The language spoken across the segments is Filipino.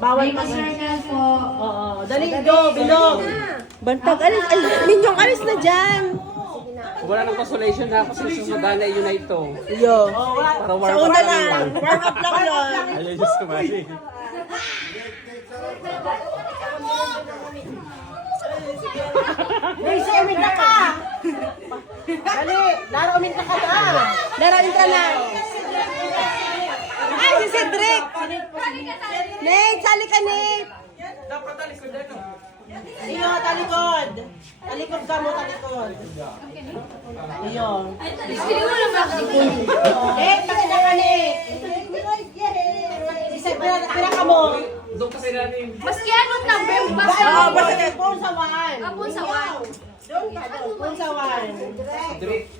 Bawal Make a kasi. circle po. Oo. Dali, go, bilog. Bantag, alis, minyong alis na dyan. Wala nang consolation na ako sa sumadala yun na ito. Yo. Para Sa warm up una lang lang, yun. warm up lang yun. Ayaw niya sumali. Daisy, uminta ka. Dali, Lara, uminta ka na. Lara, entra na. Ay, si Cedric. Nate, sali ka, Nate. Iyo, talikod. Talikod ka mo, talikod. Iyo. Pakita ka ni. Isa, pila ka mo. Doon kasi namin. Maski anong number, basta Oo, basta phone sa one. Apon sa one. Phone sa one.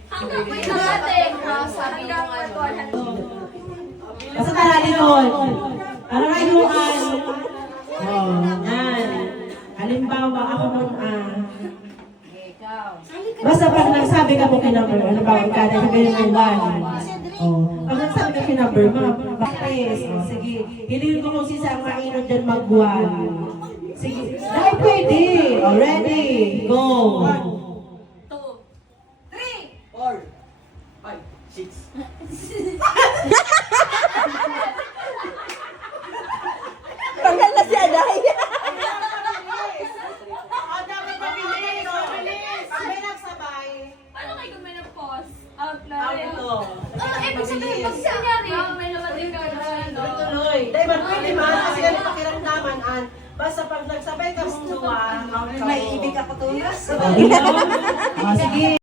Hanggang may nakating, sabi ng Basta talikod. Para kayuan. Oh, yan. Halimbawa, ako mong basta pag nagsabi ka mo kinumber, halimbawa, ikaw na sabi ng one. Oh. Pag nagsabi ka kinumber, bakit? Oh, sige. Hilingin ko kung si Sang mainod dyan mag-one. Sige. Dahil pwede. Oh, ready. Go. 2, 3. Tanggal na si Aday. Ang dami pa bilis. Pag may nagsabay, Paano kayo kung may na-pause? Out na. out ito. Ibig sabihin, pag kunyari, may nakating ka na, no? Tuloy. Dahil ba pwede man, kasi ano pakiramdaman, basta pag nagsabay ka mong duwa, out ka mo. May ibig ako tulos. Oh, sige.